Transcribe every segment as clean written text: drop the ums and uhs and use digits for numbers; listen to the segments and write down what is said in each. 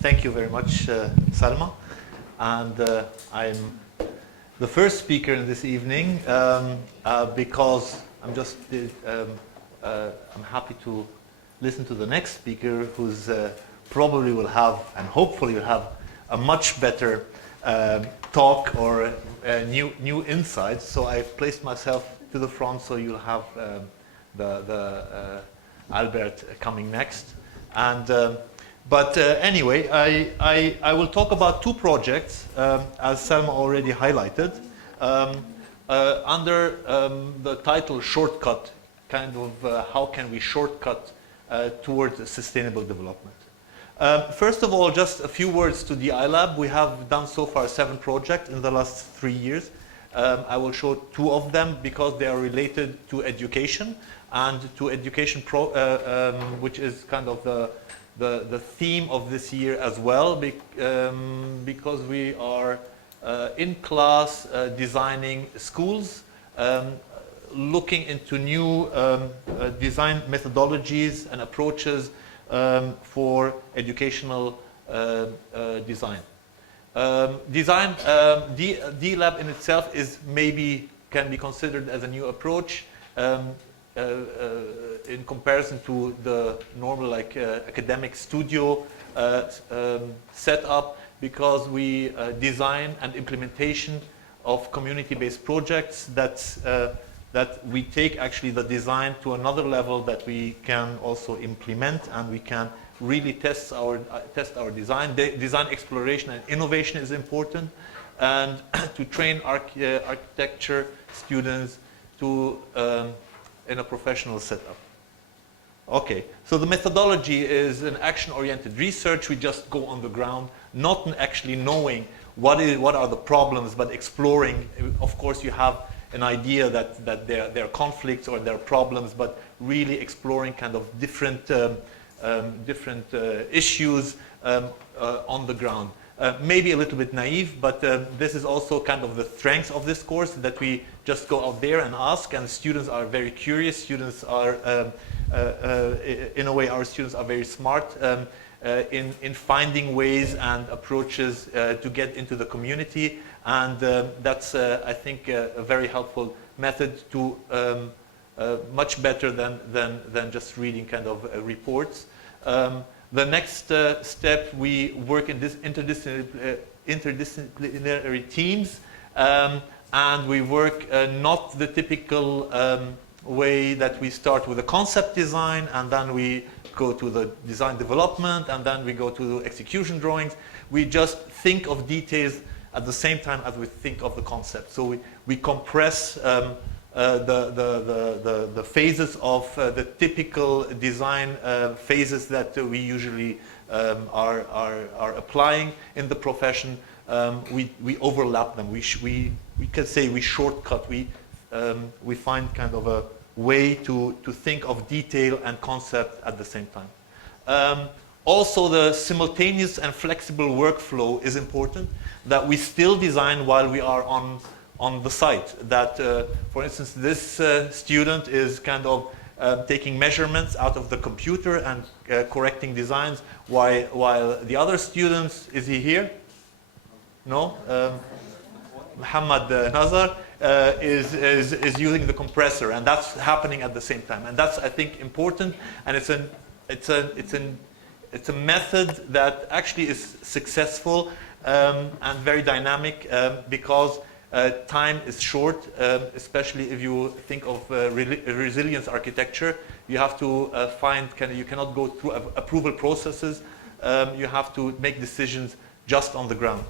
Thank you very much, Salma. And I'm the first speaker in this evening because I'm happy to listen to the next speaker, who's probably will have and hopefully will have a much better talk or new insights. So I've placed myself to the front, so you'll have Albert coming next. And but anyway, I will talk about two projects, as Selma already highlighted, under the title Shortcut, kind of how can we shortcut towards sustainable development. First of all, just a few words to the iLab. We have done so far 7 projects in the last 3 years. I will show 2 of them because they are related to education and to education, which is kind of the theme of this year as well, because we are in class designing schools, looking into new design methodologies and approaches for educational design. D-Lab in itself is can be considered as a new approach in comparison to the normal academic studio setup, because we design and implementation of community-based projects that we take actually the design to another level that we can also implement, and we can really test our design. Design exploration and innovation is important, and to train architecture students to in a professional setup. Okay, so the methodology is an action-oriented research. We just go on the ground, not actually knowing what are the problems, but exploring. Of course, you have an idea that there are conflicts or there are problems, but really exploring kind of different issues on the ground. Maybe a little bit naive, but this is also kind of the strength of this course, that we just go out there and ask, and students are very curious. Students are, in a way, our students are very smart in finding ways and approaches to get into the community, and that's, I think, a very helpful method to much better than just reading kind of reports. The next step, we work in this interdisciplinary teams, and we work not the typical way that we start with a concept design, and then we go to the design development, and then we go to execution drawings. We just think of details at the same time as we think of the concept. So we compress the phases of the typical design phases that we usually are applying in the profession. We overlap them. We can say we shortcut. We find kind of a way to think of detail and concept at the same time. Also, the simultaneous and flexible workflow is important, that we still design while we are on the site. That, for instance, this student is kind of taking measurements out of the computer and correcting designs, while the other students, is he here? No? Muhammad Nazar is using the compressor, and that's happening at the same time. And that's, I think, important, and it's a method that actually is successful and very dynamic because time is short, especially if you think of resilience architecture. You have to you cannot go through approval processes. You have to make decisions just on the ground.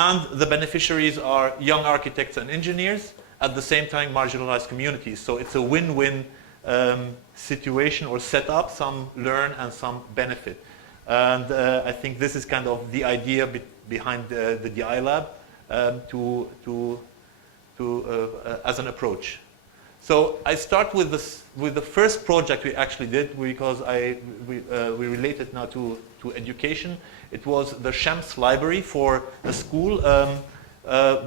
And the beneficiaries are young architects and engineers, at the same time marginalized communities. So it's a win-win situation or setup. Some learn and some benefit. And I think this is kind of the idea behind the DI Lab. As an approach. So I start with the first project we actually did, because we relate it now to education. It was the Shams library for the school.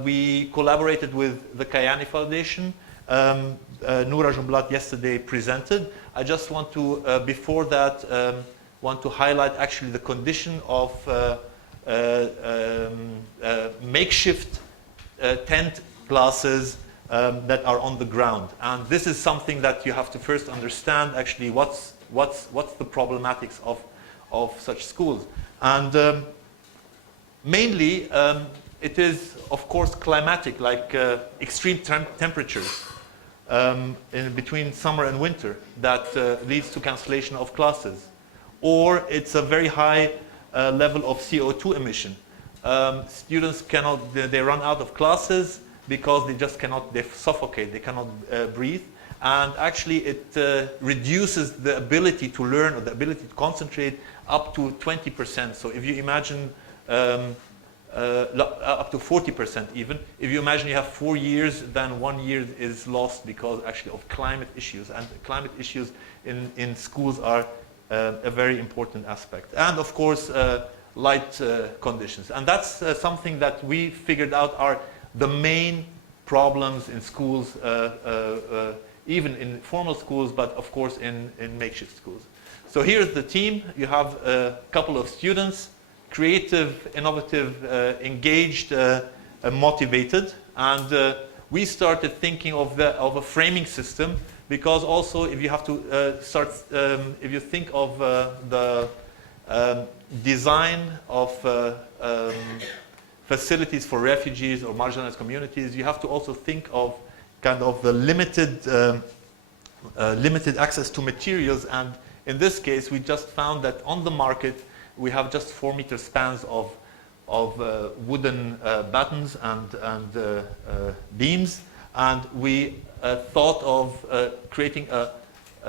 We collaborated with the Kayani Foundation. Noura Jumblat yesterday presented. I just want to, before that, want to highlight actually the condition of makeshift tent classes that are on the ground. And this is something that you have to first understand actually what's the problematics of such schools. And mainly it is of course climatic, like extreme temperatures in between summer and winter that leads to cancellation of classes. Or it's a very high level of CO2 emission. Students cannot, they run out of classes because they just cannot, they suffocate, they cannot breathe. And actually it reduces the ability to learn or the ability to concentrate up to 20%. So if you imagine, up to 40% even. If you imagine you have 4 years, then 1 year is lost because actually of climate issues. And climate issues in schools are a very important aspect. And of course, light conditions. And that's something that we figured out are the main problems in schools, even in formal schools, but of course in makeshift schools. So here's the team. You have a couple of students, creative, innovative, engaged, motivated. And we started thinking of a framing system, because also if you have to if you think of the design of facilities for refugees or marginalized communities, you have to also think of kind of the limited access to materials. And in this case, we just found that on the market, we have just 4-meter spans of wooden battens and beams. And we thought of creating a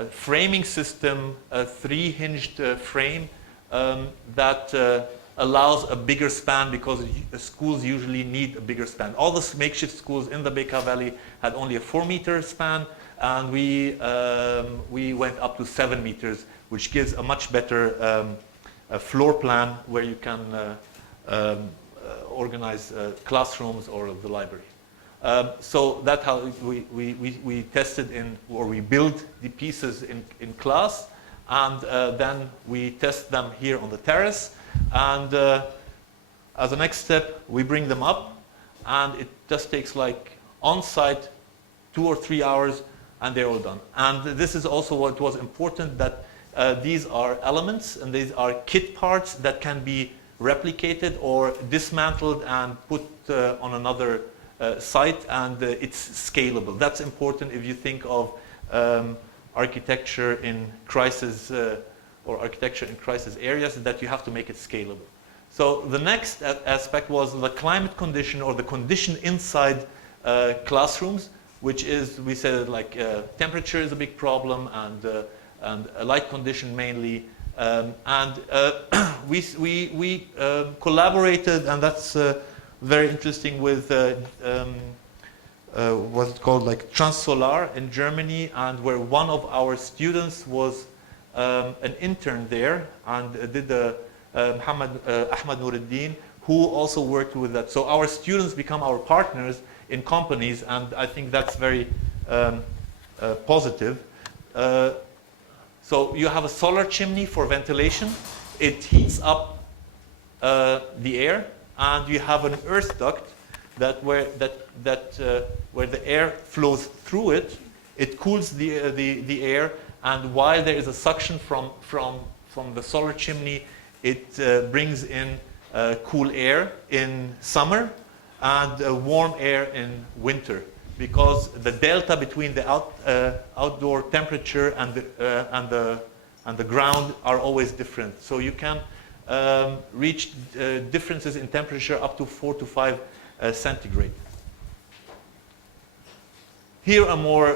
framing system, a 3-hinged frame that allows a bigger span, because schools usually need a bigger span. All the makeshift schools in the Bekaa Valley had only a 4-meter span, and we went up to 7 meters, which gives a much better floor plan where you can organize classrooms or the library. So that's how we tested or we built the pieces in class, and then we test them here on the terrace. And as a next step, we bring them up, and it just takes like on-site 2 or 3 hours, and they're all done. And this is also what was important, that these are elements and these are kit parts that can be replicated or dismantled and put on another site, and it's scalable. That's important if you think of architecture in crisis or architecture in crisis areas, that you have to make it scalable. So the next aspect was the climate condition, or the condition inside classrooms, which is, we said, like temperature is a big problem, and a light condition mainly. We collaborated, and that's very interesting, with what's it called, like Transsolar in Germany, and where one of our students was an intern there, and did the Ahmad Nuruddin, who also worked with that. So our students become our partners in companies, and I think that's very positive. So you have a solar chimney for ventilation. It heats up the air, and you have an earth duct where the air flows through it. It cools the air, and while there is a suction from the solar chimney, it brings in cool air in summer and warm air in winter, because the delta between the outdoor temperature and the ground are always different. So you can reach differences in temperature up to 4 to 5 centigrade. Here are more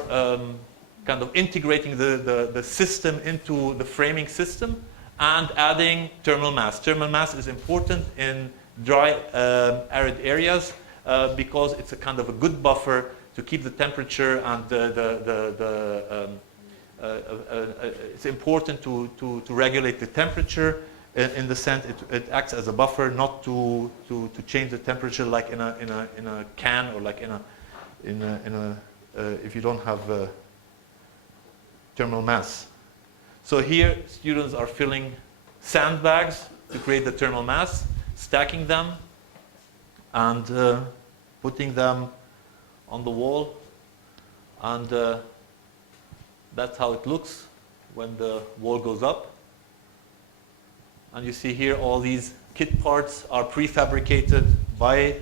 kind of integrating the system into the framing system and adding thermal mass. Thermal mass is important in dry, arid areas because it's a kind of a good buffer to keep the temperature, and it's important to regulate the temperature. In the sense, it acts as a buffer, not to change the temperature like in a can, or like if you don't have thermal mass. So here students are filling sandbags to create the thermal mass, stacking them, and putting them on the wall. And that's how it looks when the wall goes up. And you see here all these kit parts are prefabricated by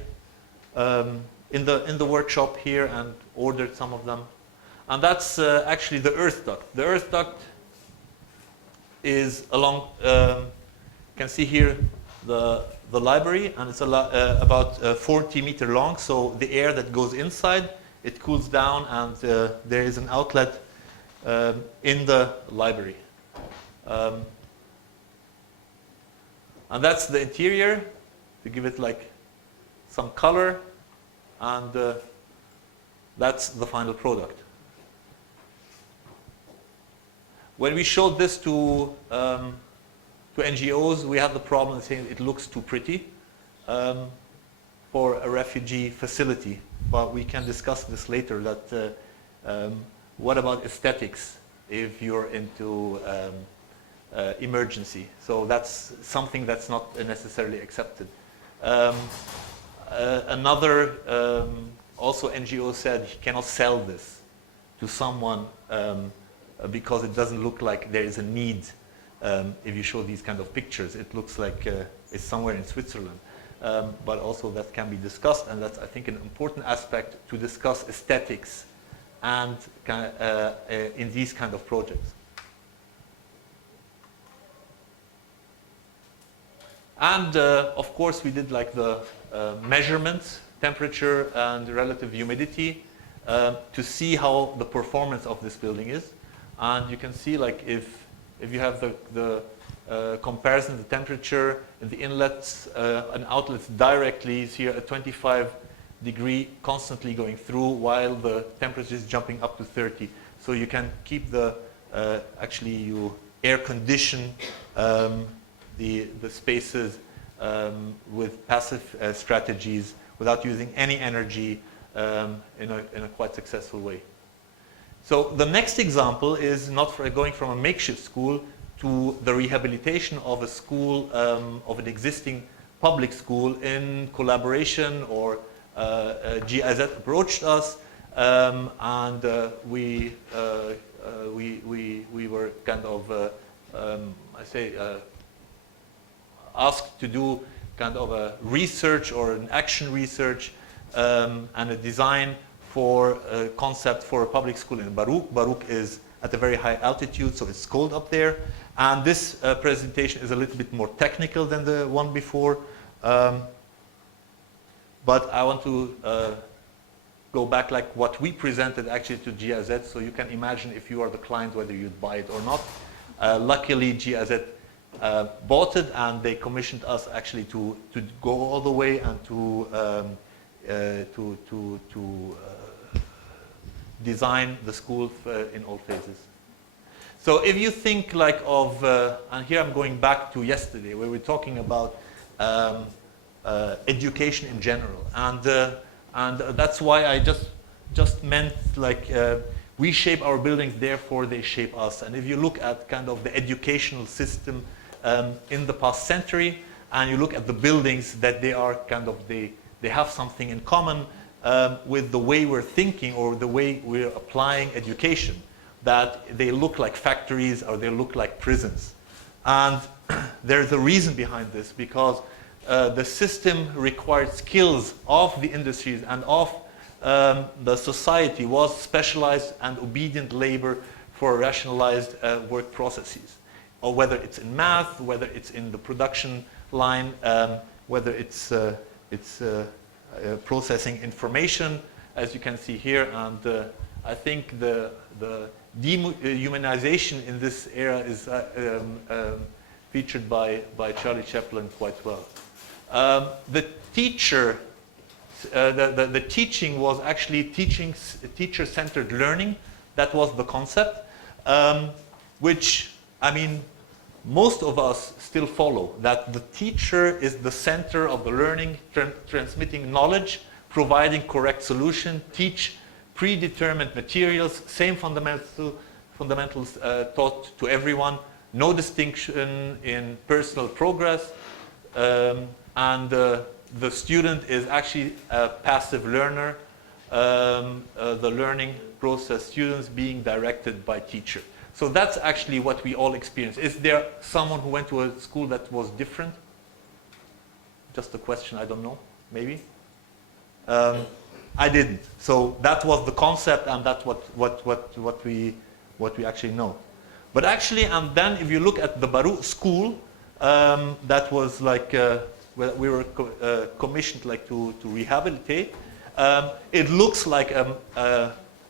in the workshop here, and ordered some of them. And that's actually the earth duct. The earth duct is along. You can see here the library, and it's about 40-meter long. So the air that goes inside, it cools down, and there is an outlet in the library. And that's the interior, to give it like some color, and that's the final product. When we showed this to NGOs, we had the problem saying it looks too pretty for a refugee facility. But we can discuss this later. That what about aesthetics if you're into emergency? So that's something that's not necessarily accepted. Another also NGO said he cannot sell this to someone because it doesn't look like there is a need. If you show these kind of pictures, it looks like it's somewhere in Switzerland. But also that can be discussed, and that's, I think, an important aspect to discuss aesthetics and in these kind of projects. And of course, we did like the measurements, temperature and relative humidity, to see how the performance of this building is. And you can see, like, if you have the comparison, the temperature in the inlets and outlets directly is here at 25 degree constantly going through, while the temperature is jumping up to 30. So you can keep the actually you air condition the spaces with passive strategies without using any energy in a quite successful way. So the next example is not going from a makeshift school to the rehabilitation of a school, of an existing public school in collaboration, or GIZ approached us, and we were kind of, asked to do kind of a research or an action research and a design for a concept for a public school in Baroque. Baroque is at a very high altitude, so it's cold up there. And this presentation is a little bit more technical than the one before. But I want to go back like what we presented actually to GIZ, so you can imagine if you are the client whether you'd buy it or not. Luckily, GIZ bought it, and they commissioned us actually to go all the way and to design the school in all phases. So if you think like of, and here I'm going back to yesterday where we're talking about education in general, and that's why I just meant like we shape our buildings, therefore they shape us. And if you look at kind of the educational system in the past century, and you look at the buildings, that they are kind of they have something in common with the way we're thinking or the way we're applying education, that they look like factories or they look like prisons. And there's a reason behind this, because the system required skills of the industries and of the society was specialized and obedient labor for rationalized work processes. Or whether it's in math, whether it's in the production line, whether it's processing information, as you can see here. And I think the dehumanization in this era is featured by Charlie Chaplin quite well. The teacher, the teaching was actually teacher-centered learning. That was the concept, which, I mean, most of us still follow, that the teacher is the center of the learning, transmitting knowledge, providing correct solution, teach predetermined materials, same fundamentals taught to everyone, no distinction in personal progress, and the student is actually a passive learner. The learning process, students being directed by teacher. So that's actually what we all experience. Is there someone who went to a school that was different? Just a question, I don't know, maybe? I didn't. So that was the concept, and that's what we actually know. But actually, and then if you look at the Baroque school, that was like, we were commissioned like to rehabilitate. It looks like an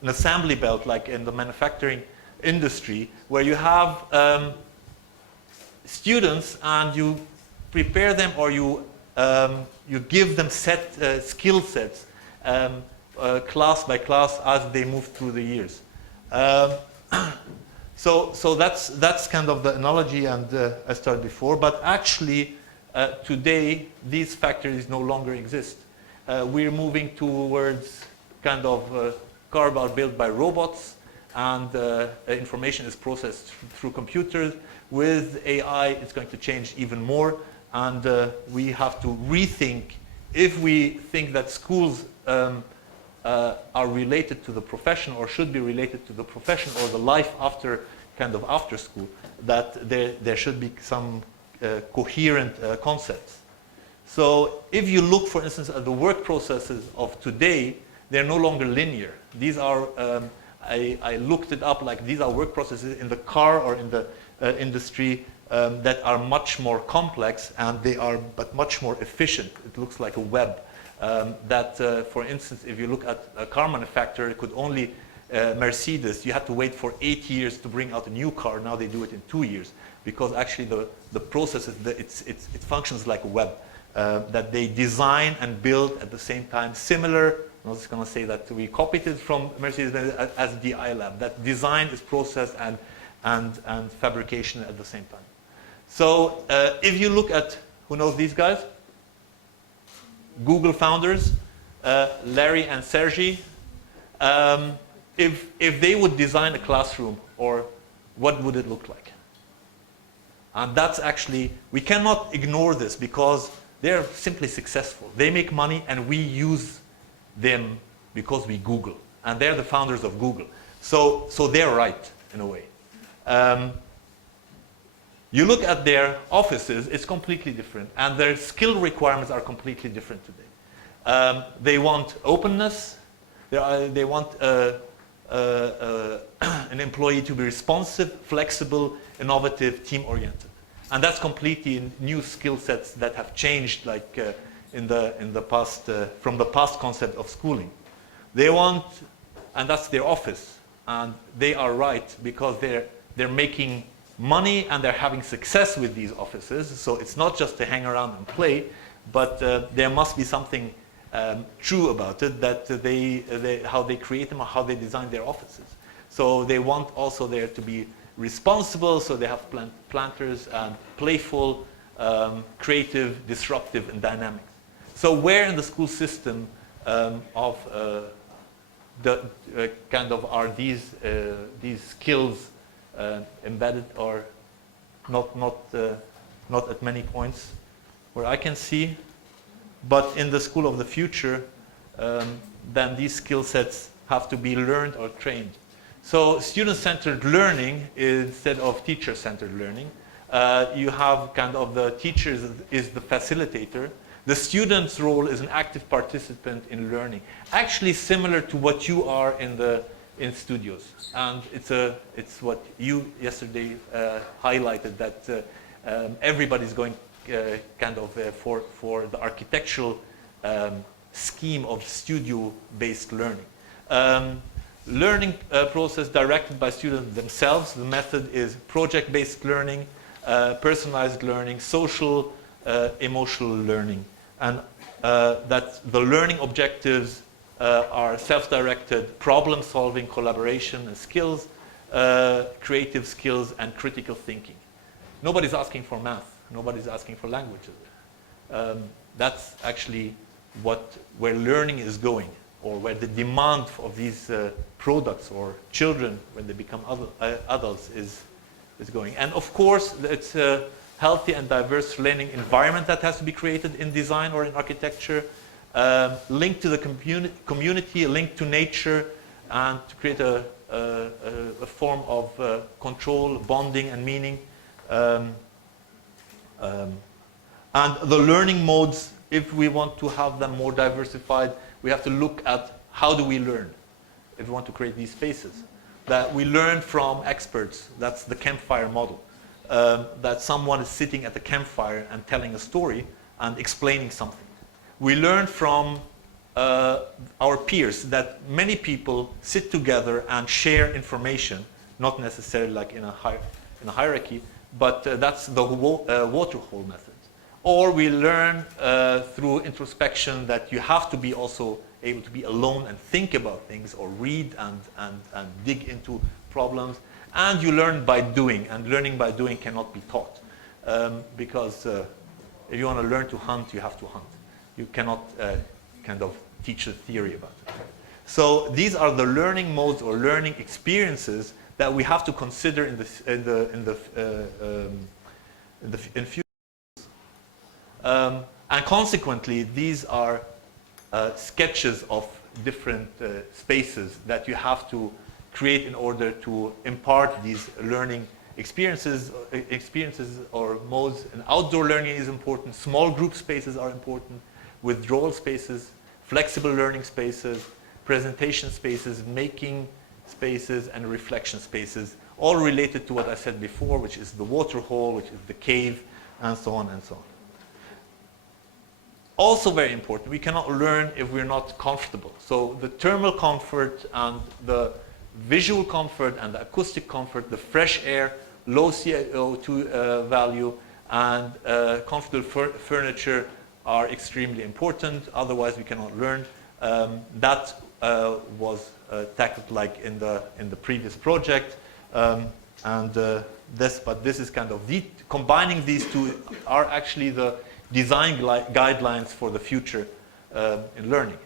assembly belt, like in the manufacturing industry, where you have students and you prepare them, or you give them skill sets, class by class, as they move through the years. So that's kind of the analogy, and I started before. But actually, today these factories no longer exist. We're moving towards kind of cars are built by robots, and information is processed through computers. With AI, it's going to change even more, and we have to rethink. If we think that schools are related to the profession, or should be related to the profession, or the life after, kind of after school, that there should be some coherent concepts. So if you look, for instance, at the work processes of today, they're no longer linear. These are, I looked it up, like these are work processes in the car or in the industry that are much more complex, and they are but much more efficient. It looks like a web. For instance, if you look at a car manufacturer, it could only, Mercedes, you had to wait for 8 years to bring out a new car. Now they do it in 2 years, because actually the process, it functions like a web. That they design and build at the same time. Similar, I'm not just going to say that we copied it from Mercedes as the iLab. That design is process and fabrication at the same time. So if you look at, who knows these guys? Google founders, Larry and Sergey. If they would design a classroom, or what would it look like? And that's actually, we cannot ignore this, because they're simply successful. They make money, and we use them because we Google. And they're the founders of Google. So they're right, in a way. You look at their offices, it's completely different. And their skill requirements are completely different today. They want openness. They want an employee to be responsive, flexible, innovative, team-oriented. And that's completely new skill sets that have changed, like in the past, from the past concept of schooling. They want, and that's their office, and they are right, because they're making money and they're having success with these offices. So it's not just to hang around and play, but there must be something true about it, that how they create them, or how they design their offices. So they want also there to be responsible, so they have planters, and playful, creative, disruptive, and dynamic. So where in the school system of the kind of are these skills embedded, or not at many points where I can see, but in the school of the future, then these skill sets have to be learned or trained. So student-centered learning instead of teacher-centered learning. You have kind of the teacher is the facilitator. The student's role is an active participant in learning. Actually similar to what you are in studios. And it's what you yesterday highlighted, that everybody's going kind of for the architectural scheme of studio-based learning. Learning process directed by students themselves. The method is project-based learning, personalized learning, social, emotional learning. And that the learning objectives are self-directed problem solving, collaboration and skills, creative skills, and critical thinking. Nobody's asking for math. Nobody's asking for languages. That's actually where learning is going, or where the demand of these products or children when they become adults is is going. And of course, it's a healthy and diverse learning environment that has to be created in design or in architecture, linked to the community, linked to nature, and to create a form of control, bonding, and meaning. And the learning modes, if we want to have them more diversified, we have to look at how do we learn if we want to create these spaces. That we learn from experts, that's the campfire model. That someone is sitting at the campfire and telling a story and explaining something. We learn from our peers, that many people sit together and share information, not necessarily like in a hierarchy, but that's the water hole method. Or we learn through introspection that you have to be also able to be alone and think about things, or read and dig into problems. And you learn by doing, and learning by doing cannot be taught. Because if you want to learn to hunt, you have to hunt. You cannot kind of teach a theory about it. So these are the learning modes or learning experiences that we have to consider in future. And consequently, these are sketches of different spaces that you have to create in order to impart these learning experiences or modes. And outdoor learning is important. Small group spaces are important. Withdrawal spaces, flexible learning spaces, presentation spaces, making spaces, and reflection spaces, all related to what I said before, which is the water hole, which is the cave, and so on and so on. Also very important, we cannot learn if we're not comfortable. So the thermal comfort and the visual comfort and the acoustic comfort, the fresh air, low CO2 value, and comfortable furniture are extremely important. Otherwise, we cannot learn. That was tackled like in the previous project, but this is kind of combining these two are actually the design guidelines for the future in learning.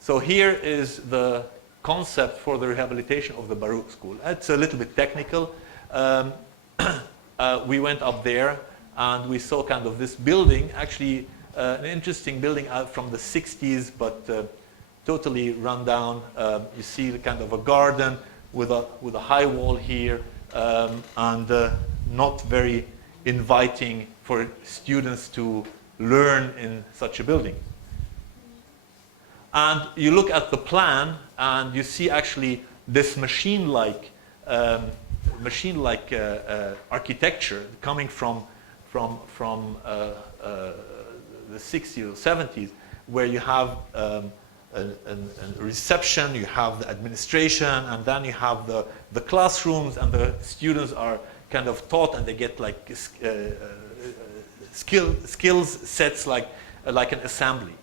So here is the concept for the rehabilitation of the Baroque school. It's a little bit technical. We went up there and we saw kind of this building, actually an interesting building out from the 60s, but totally run down. You see the kind of a garden with a high wall here, and not very inviting for students to learn in such a building. And you look at the plan, and you see actually this machine-like architecture coming from the 60s or 70s, where you have a reception, you have the administration, and then you have the classrooms, and the students are kind of taught, and they get like skills sets like an assembly.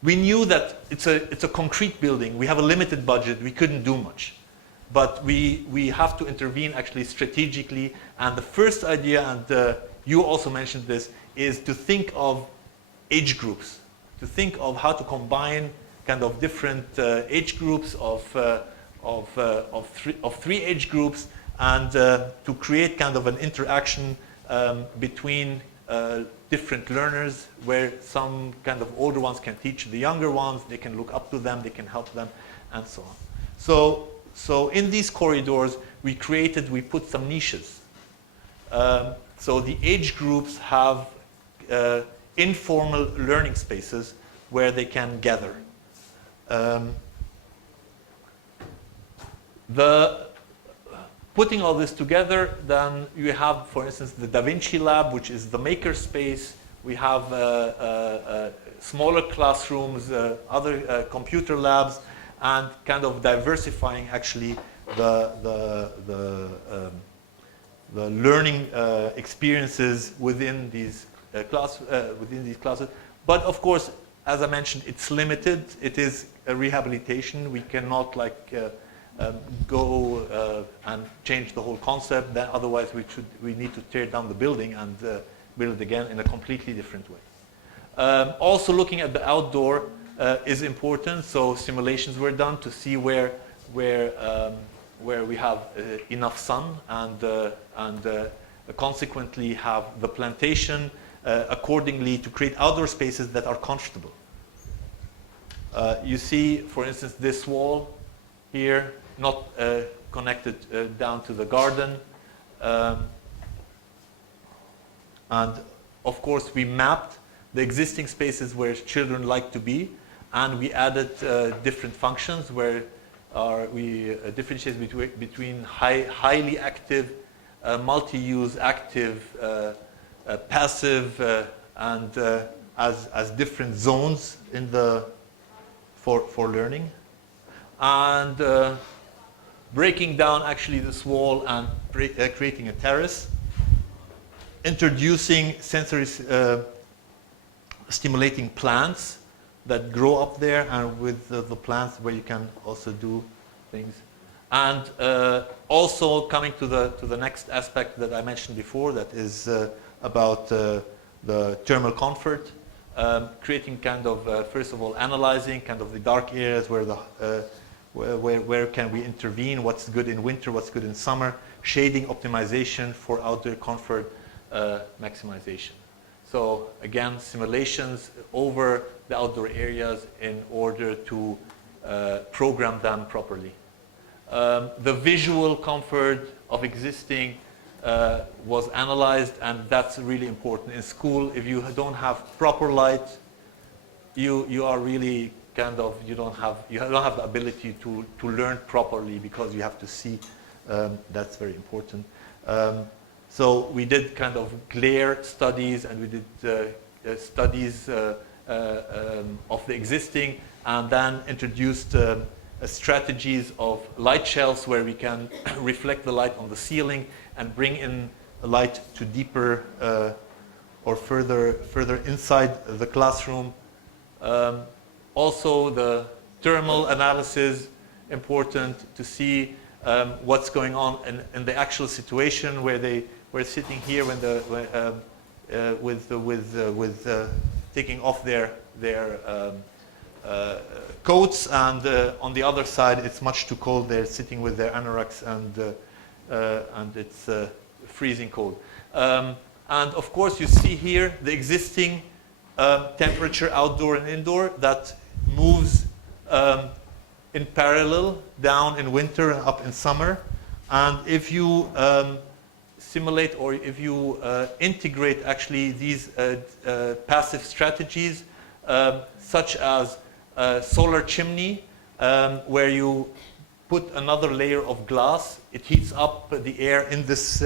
We knew that it's a concrete building. We have a limited budget. We couldn't do much. But we have to intervene actually strategically. And the first idea, and you also mentioned this, is to think of age groups, to think of how to combine kind of different age groups of three age groups, and to create kind of an interaction between different learners, where some kind of older ones can teach the younger ones, they can look up to them, they can help them, and so on. So in these corridors, we put some niches. So the age groups have informal learning spaces where they can gather. Putting all this together, then you have, for instance, the Da Vinci Lab, which is the maker space. We have smaller classrooms, other computer labs, and kind of diversifying actually the learning experiences within these classes. But of course, as I mentioned, it's limited. It is a rehabilitation. We cannot go and change the whole concept. Then otherwise, we need to tear down the building and build it again in a completely different way. Also, looking at the outdoor is important. So simulations were done to see where where we have enough sun and consequently have the plantation accordingly to create outdoor spaces that are comfortable. You see, for instance, this wall here, not connected down to the garden. And of course, we mapped the existing spaces where children like to be, and we added different functions where we differentiate between highly active, multi-use, active, passive, and as different zones in for learning, and breaking down actually this wall and creating a terrace, introducing sensory stimulating plants that grow up there, and with the plants where you can also do things. And also coming to the next aspect that I mentioned before, that is about the thermal comfort, creating kind of, first of all, analyzing kind of the dark areas where where can we intervene, what's good in winter, what's good in summer, shading optimization for outdoor comfort maximization. So again, simulations over the outdoor areas in order to program them properly. The visual comfort of existing was analyzed, and that's really important. In school, if you don't have proper light, you are really kind of, you don't have the ability to learn properly, because you have to see. That's very important. So we did kind of glare studies, and we did studies of the existing, and then introduced strategies of light shelves where we can reflect the light on the ceiling and bring in light to deeper or further inside the classroom. Also the thermal analysis, important to see what's going on in the actual situation where they were sitting here when with taking off their coats, and on the other side it's much too cold. They're sitting with their anoraks, and it's freezing cold. And of course you see here the existing temperature outdoor and indoor that moves in parallel, down in winter and up in summer. And if you simulate, or if you integrate actually these passive strategies, such as solar chimney, where you put another layer of glass, it heats up the air in this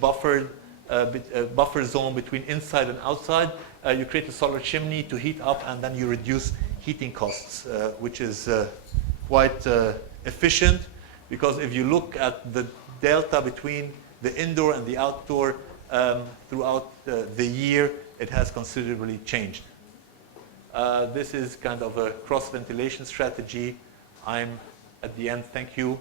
buffer zone between inside and outside. You create a solar chimney to heat up, and then you reduce heating costs, which is quite efficient, because if you look at the delta between the indoor and the outdoor throughout the year, it has considerably changed. This is kind of a cross-ventilation strategy. I'm at the end. Thank you.